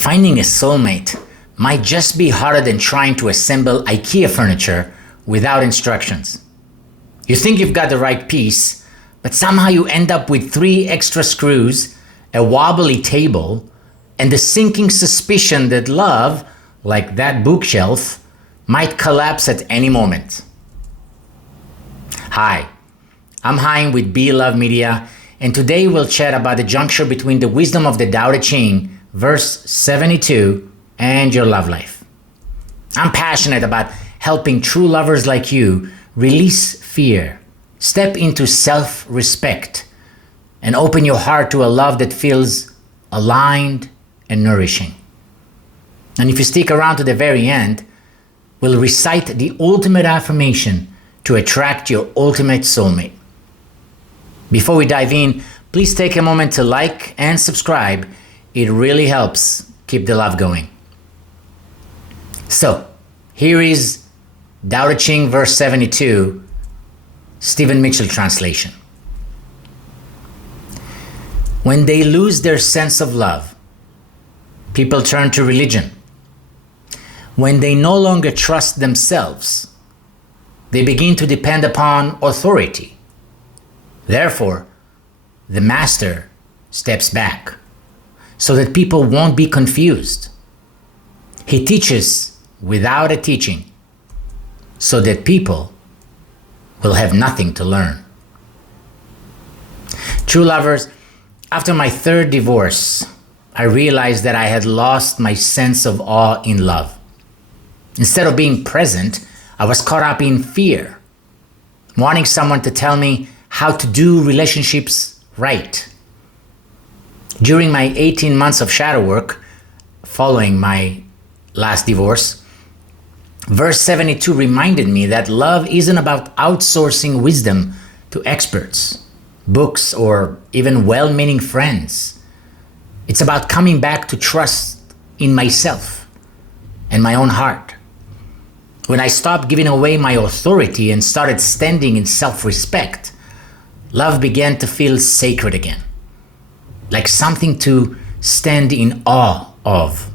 Finding a soulmate might just be harder than trying to assemble IKEA furniture without instructions. You think you've got the right piece, but somehow you end up with 3 extra screws, a wobbly table, and the sinking suspicion that love, like that bookshelf, might collapse at any moment. Hi, I'm Haim with Be Love Media, and today we'll chat about the juncture between the wisdom of the Tao Te Ching, verse 72, and your love life. I'm passionate about helping true lovers like you release fear, step into self-respect, and open your heart to a love that feels aligned and nourishing. And if you stick around to the very end, we'll recite the ultimate affirmation to attract your ultimate soulmate. Before we dive in, please take a moment to like and subscribe. It really helps keep the love going. So, here is Tao Te Ching verse 72, Stephen Mitchell translation. When they lose their sense of love, people turn to religion. When they no longer trust themselves, they begin to depend upon authority. Therefore, the master steps back so that people won't be confused. He teaches without a teaching so that people will have nothing to learn. True lovers, after my 3rd divorce, I realized that I had lost my sense of awe in love. Instead of being present, I was caught up in fear, wanting someone to tell me how to do relationships right. During my 18 months of shadow work, following my last divorce, verse 72 reminded me that love isn't about outsourcing wisdom to experts, books, or even well-meaning friends. It's about coming back to trust in myself and my own heart. When I stopped giving away my authority and started standing in self-respect, love began to feel sacred again, like something to stand in awe of,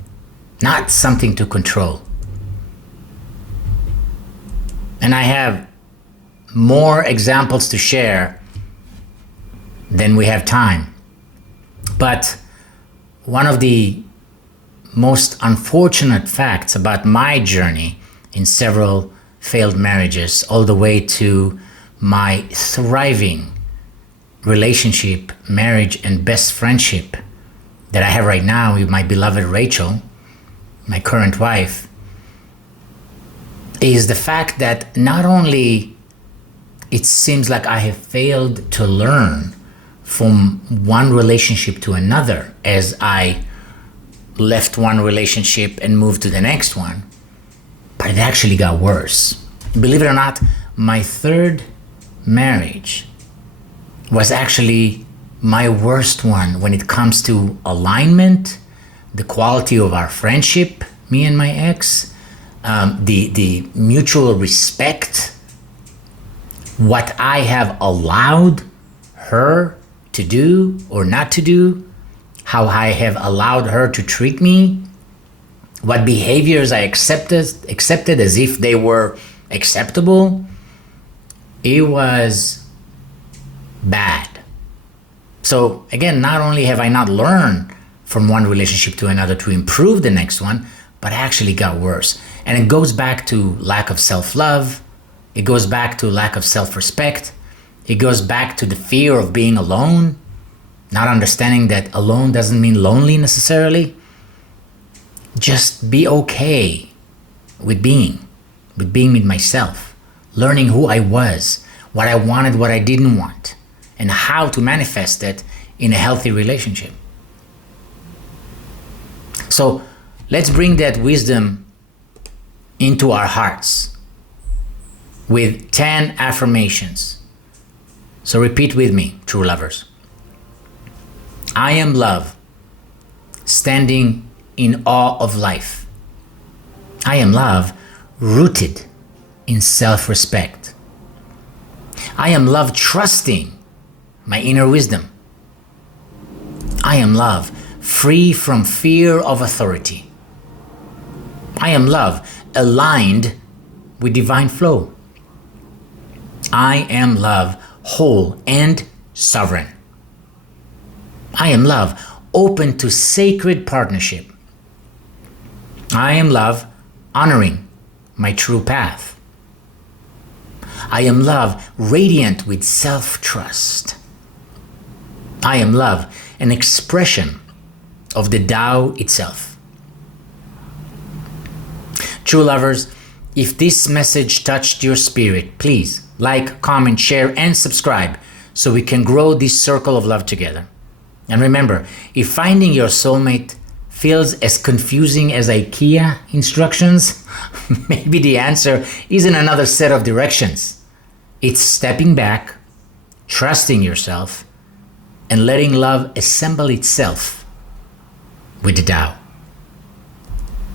not something to control. And I have more examples to share than we have time. But one of the most unfortunate facts about my journey in several failed marriages, all the way to my thriving relationship, marriage, and best friendship that I have right now with my beloved Rachel, my current wife, is the fact that not only it seems like I have failed to learn from one relationship to another as I left one relationship and moved to the next one, but it actually got worse. Believe it or not, my 3rd marriage was actually my worst one when it comes to alignment, the quality of our friendship, me and my ex, the mutual respect, what I have allowed her to do or not to do, how I have allowed her to treat me, what behaviors I accepted as if they were acceptable. It was bad. So again, not only have I not learned from one relationship to another to improve the next one, but it actually got worse. And it goes back to lack of self-love. It goes back to lack of self-respect. It goes back to the fear of being alone, not understanding that alone doesn't mean lonely necessarily. Just be okay with being with myself, learning who I was, what I wanted, what I didn't want, and how to manifest it in a healthy relationship. So let's bring that wisdom into our hearts with 10 affirmations. So repeat with me, true lovers. I am love, standing in awe of life. I am love, rooted in self-respect. I am love, trusting my inner wisdom. I am love, free from fear of authority. I am love, aligned with divine flow. I am love, whole and sovereign. I am love, open to sacred partnership. I am love, honoring my true path. I am love, radiant with self-trust. I am love, an expression of the Tao itself. True lovers, if this message touched your spirit, please like, comment, share, and subscribe so we can grow this circle of love together. And remember, if finding your soulmate feels as confusing as IKEA instructions, maybe the answer isn't another set of directions. It's stepping back, trusting yourself, and letting love assemble itself with the Tao.